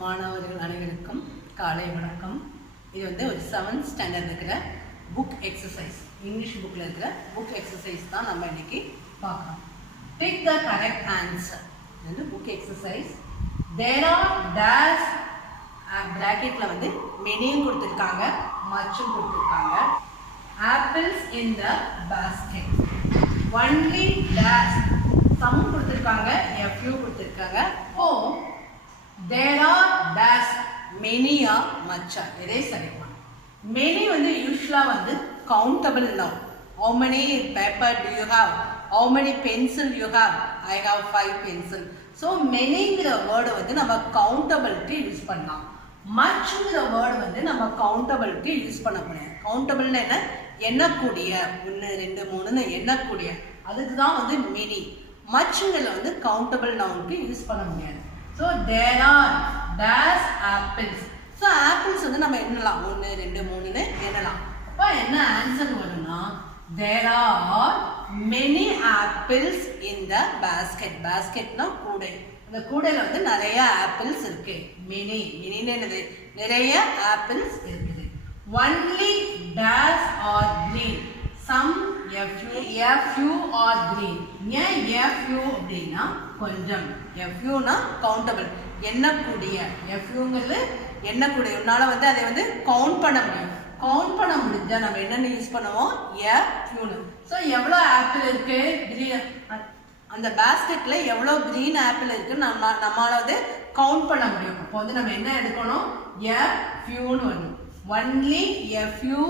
மாணவர்கள் அனைவருக்கும் காலை வணக்கம். இது வந்து ஒரு 7th ஸ்டாண்டர்ட் இருக்கிற புக் எக்ஸசைஸ், இங்கிலீஷ் புக்கில் இருக்கிற புக் எக்ஸசைஸ் தான் நம்ம இன்னைக்கு பார்க்கலாம். Pick the correct answer. இது book exercise. There are dash bracketல வந்து மெனியும் கொடுத்துருக்காங்க, மச்சும் கொடுத்துருக்காங்க. Apples in the basket. Only dash some கொடுத்துருக்காங்க, a few கொடுத்துருக்காங்க. Oh, there are dash many or much. இதே சரிக்கலாம். Many வந்து யூஸ்வலா வந்து countable noun. How many paper do you have? How many pencil you have? I have 5 pencil. So manyங்கிற word வந்து நம்ம கவுண்டபிள்க்கு use பண்ணலாம். மச்ங்கிற word வந்து நம்ம கவுண்டபிள்க்கு யூஸ் பண்ண முடியாது. கவுண்டபிள்னா என்ன? எண்ணக்கூடிய, 1 2 3ன்னு எண்ணக்கூடிய, அதுக்கு தான் வந்து மெனி. மச்ங்கிறத வந்து கவுண்டபிள் நவுனுக்கு யூஸ் பண்ண முடியாது. So there are dash apples. So apples வந்து நம்ம எண்ணலாம், 1 2 3ன்னு எண்ணலாம். அப்போ என்ன ஆன்சர் வரும்னா there are many apples in the basket. பேஸ்கெட்னா கூடை, அந்த கூடையில் வந்து நிறைய ஆப்பிள்ஸ் இருக்கு. மெனி மெனின்னு என்னது? நிறைய ஆப்பிள்ஸ் இருக்குது. Only dash are green. Some a few or green. ஏன் a few அப்படின்னா கொஞ்சம், a fewனா கவுண்டபிள், எண்ணக்கூடிய. a fewங்கிறது எண்ணக்கூடிய, உன்னால வந்து அதை வந்து கவுண்ட் பண்ண முடியும். கவுண்ட் பண்ண முடிஞ்சா நம்ம என்னென்ன யூஸ் பண்ணுவோம்? a fewனு. ஸோ எவ்வளோ ஆப்பிள் இருக்கு? கிரீன். அந்த பேஸ்கெட்ல எவ்வளோ கிரீன் ஆப்பிள் இருக்குன்னு நம்மளால வந்து கவுண்ட் பண்ண முடியும். அப்போ வந்து நம்ம என்ன எடுக்கணும்? a fewனு வரும். Only a few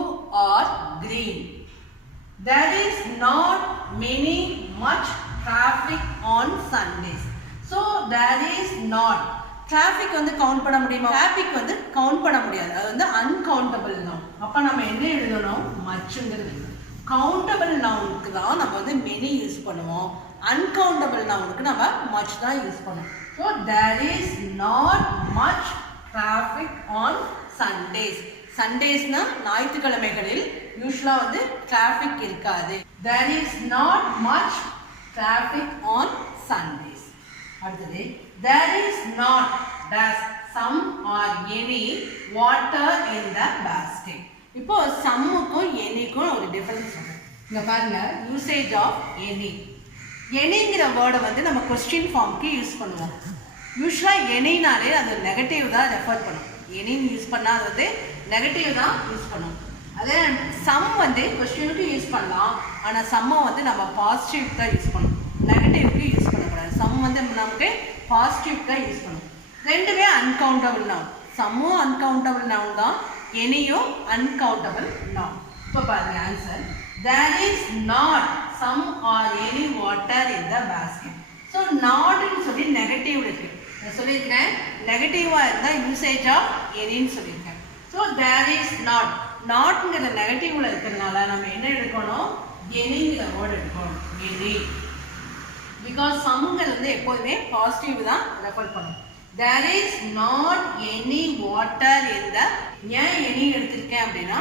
or green. There is not much traffic on Sundays. So there is not. Traffic வந்து கவுண்ட் பண்ண முடியுமா? Traffic வந்து கவுண்ட் பண்ண முடியாது, அது வந்து uncountable noun. அப்போ நம்ம என்ன எழுதணும்? மச்சுங்கிறது. கவுண்டபிள் நவுனுக்கு தான் நம்ம வந்து many யூஸ் பண்ணுவோம், uncountable நவுனுக்கு நம்ம much தான் யூஸ் பண்ணுவோம். So there is not much traffic on Sundays. சண்டேஸ்னா ஞாயிற்றுக்கிழமைகளில் யூஸ்வலா வந்து டிராஃபிக் இருக்காது. There is not much traffic on Sundays. அடுத்தது there is not dash some or any water in the basket. இப்போ சம்முக்கும் எனிக்கும் ஒரு டிஃபரன்ஸ் இருக்கு. இங்க பாருங்க, யூசேஜ் ஆஃப் எனி. எனிங்கிற வேர்டை வந்து நம்ம கொஸ்டின் ஃபார்முக்கு யூஸ் பண்ணுவோம். யூஸ்வலா எனினாலே அது நெகட்டிவ் தான் ரெஃபர் பண்ணும். எனின்னு யூஸ் பண்ணால் அது வந்து நெகட்டிவ் தான் யூஸ் பண்ணும். அதே சம் வந்து கொஸ்டினுக்கு யூஸ் பண்ணலாம், ஆனால் சம்மை வந்து நம்ம பாசிட்டிவ் தான் யூஸ் பண்ணணும், நெகட்டிவ்க்கு யூஸ் பண்ணக்கூடாது. சம் வந்து நமக்கு பாசிட்டிவ் தான் யூஸ் பண்ணணும். ரெண்டுமே அன்கவுண்டபிள் நவுன். சம்மும் அன்கவுண்டபிள் நவுன் தான், எனியும் அன்கவுண்டபிள் நவுன். இப்போ பாருங்க answer. There is not some or any water in the basket. So நாட்னு சொல்லி நெகட்டிவ் இருக்கு. நான் சொல்லியிருக்கேன், நெகட்டிவாக இருந்தால் யூசேஜ் ஆஃப் எனின்னு சொல்லியிருக்கேன். So there is not. நாட்ங்கிற நெகட்டிவ்ல இருக்கிறதுனால நம்ம என்ன எடுக்கணும்? எனிங்கிற வேர்டு எடுக்கணும், எனி. பிகாஸ் சம்ங்கிறது வந்து எப்போதுமே பாசிட்டிவ் தான் ரெஃபர் பண்ணும். There is not any water in the. ஏன் எனி எடுத்திருக்கேன் அப்படின்னா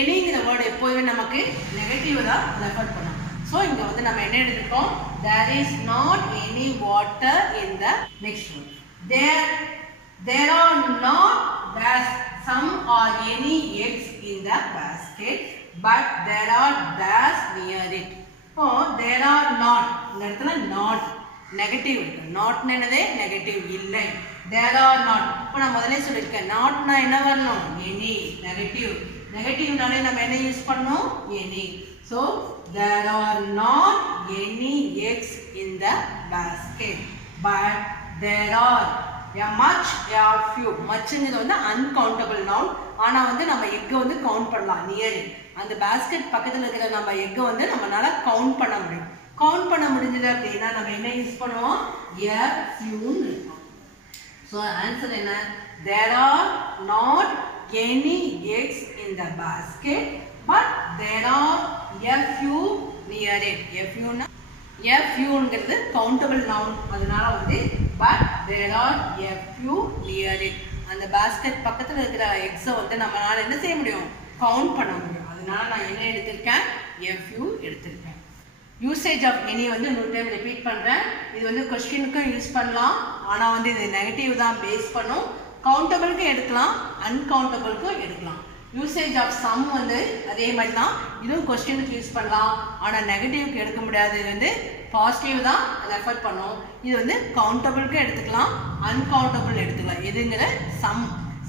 எனிங்கிற வேர்டு எப்போதுமே நமக்கு நெகட்டிவ் தான் ரெஃபர் பண்ணும். ஸோ இங்கே வந்து நம்ம என்ன எடுத்துருக்கோம்? There is not any water in the. Next one, there are not dash some or any eggs in the basket, but there are dash near it. இப்போ there are not, இந்த இடத்துல not negative இருக்கு. Not என்னது? Negative, இல்லை. there are not. இப்போ நான் முதல்ல சொல்லியிருக்கேன், நாட்னா என்ன வரணும்? எனி. நெகட்டிவ், நெகட்டிவ்னாலே நம்ம என்ன யூஸ் பண்ணோம்? Any. So there are not any eggs in the basket, but there are much, a few. மச்ங்கிறது வந்து அன்கவுண்டபிள் நவுன், ஆனால் வந்து நம்ம எக்கை வந்து கவுண்ட் பண்ணலாம், நியர். அந்த பேஸ்கெட் பக்கத்தில் இருக்கிற நம்ம எக்கை வந்து நம்மளால கவுண்ட் பண்ண முடியும். கவுண்ட் பண்ண முடிஞ்சது அப்படின்னா நம்ம என்ன யூஸ் பண்ணுவோம்? a fewன்னு இருக்கும். ஸோ ஆன்சர் என்ன? there are not any eggs in the basket, but there are a few near it. a fewனா a fewங்கிறது கவுண்டபிள் நவுன், அதனால வந்து but there are a few near it. அந்த basket பக்கத்தில் இருக்கிற எக்ஸை வந்து நம்மளால என்ன செய்ய முடியும்? கவுண்ட் பண்ண முடியும். அதனால நான் என்ன எடுத்திருக்கேன்? a few எடுத்திருக்கேன். யூசேஜ் ஆஃப் எனி வந்து இன்னொரு டைம் ரிப்பீட் பண்ணுறேன். இது வந்து கொஸ்டினுக்கும் யூஸ் பண்ணலாம், ஆனால் வந்து இது நெகட்டிவ் தான் பேஸ் பண்ணும். கவுண்டபிளுக்கும் எடுக்கலாம், அன்கவுண்டபிளுக்கும் எடுக்கலாம். யூசேஜ் ஆஃப் சம் வந்து அதே மாதிரி தான், இதுவும் கொஸ்டினுக்கு யூஸ் பண்ணலாம், ஆனால் நெகட்டிவ்க்கு எடுக்க முடியாது. இது வந்து பாசிட்டிவ் தான் ரெஃபர் பண்ணும். இது வந்து கவுண்டபிளுக்கும் எடுத்துக்கலாம், அன்கவுண்டபிள் எடுத்துக்கலாம். எதுங்கிற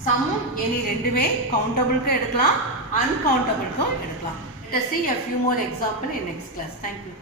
சம்மும் எனி ரெண்டுமே கவுண்டபிளுக்கும் எடுக்கலாம், அன்கவுண்டபிளுக்கும் எடுக்கலாம். Let us see a few more examples in next class. Thank you.